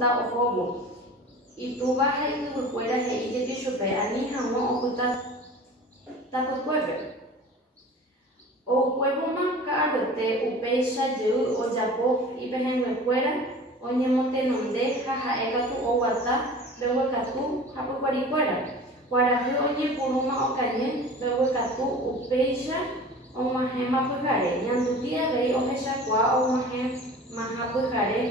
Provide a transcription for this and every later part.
opyta ohóvo. Itúva ha ikyvýkuéra he'íjepi chupe ani hag̃ua opyta tapykuépe. Oukuépoma ka'aruete upéicha jey ojapo ipehẽnguekuéra oñemotenonde ha ha'ékatu oguata mbeguekatu ha pyparikuéra. Kuarahy oñepyrũma okañy mbeguekatu upéicha og̃uahẽma pyhare. Ñanduti avei ohechauka og̃uahẽmaha pyhare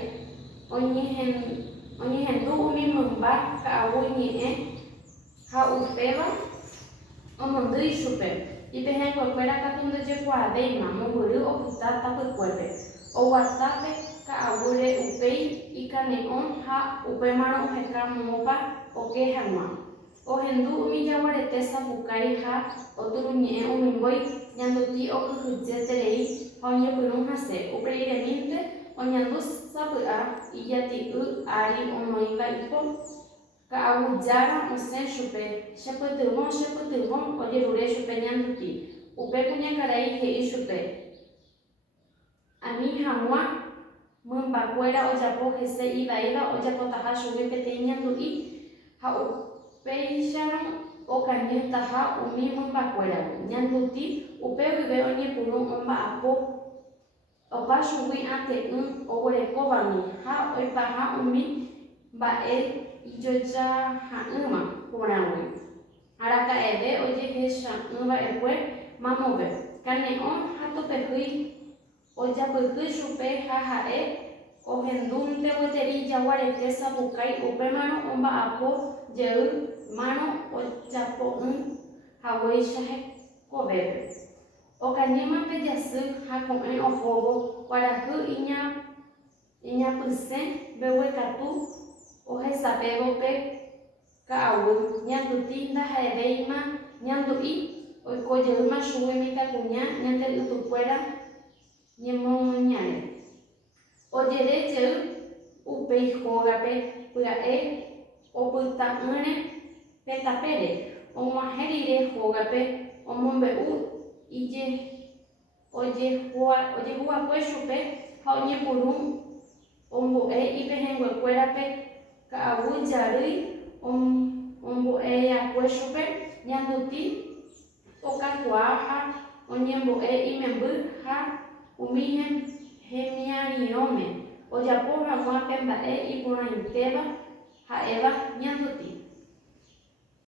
oñehendu umi mymba ka'aguy ñe'ẽ ha upéva omondýi chupe. Ipehẽnguekuéra katu ndojekuaavéima mombyry opyta tapykuépe. Oguatápe ka'aguyre upéi ikane'õ ha upémarõ ohekãmópa oke hag̃ua. Ohendu umi jaguarete sapukái ha oturuñe'ẽ umímboi. Ñanduti okyhyjeterei ha oñepyrũ hase. Uperiremínte oñandu sapy'a ijati'y ári onoĩva iko. Ka'agujára osẽ chupe chepytyvõ ojerure chupe ñanduti. Upe kuñakarai he'i chupe. Ani hag̃ua mymbakuéra ojapo hese ivaíva ojapotaha chugui peteĩ ñandu'i ha upéicharõ okañy taha umi mymbakuérape. Ñanduti upe guive oñepyrũ omba'apo opa chugui ate'ỹ oguerekovami ha oipaha umi mba'e ijojaha'ỹva porãgui. Araka'eve ojehecha'ỹva'ekue mamove. Kane'õ ha topehýi ojapyhy chupe ha ha'e ohendúnte gueteri jaguarete sapukái upémarõ omba'apo jey márõ ojapo'ỹ hag̃uáicha hekovépe. Okañýmape jasy ha ko'ẽ ohóvo kuarahy iñapysẽ mbeguekatu ohesapévope ka'aguy. Ñanduti ndaha'evéima ñandu'i oikojeýma chúgui mitãkuña ñande ypykuéra ñemoñare. Ojere jey upéi hógape pya'e opyta'ỹre petapére. Og̃uahẽ rire hógape omombe'u ojehu'akue chupe ha oñepyrũ ombo'e ipehẽnguekuérape ka'aguy jarýi ombo'eakue chupe. Ñanduti okakuaa ha oñembo'e imemby ha umi hemiarirõme ojapo hag̃ua pe mba'e iporãitéva ha'éva ñanduti.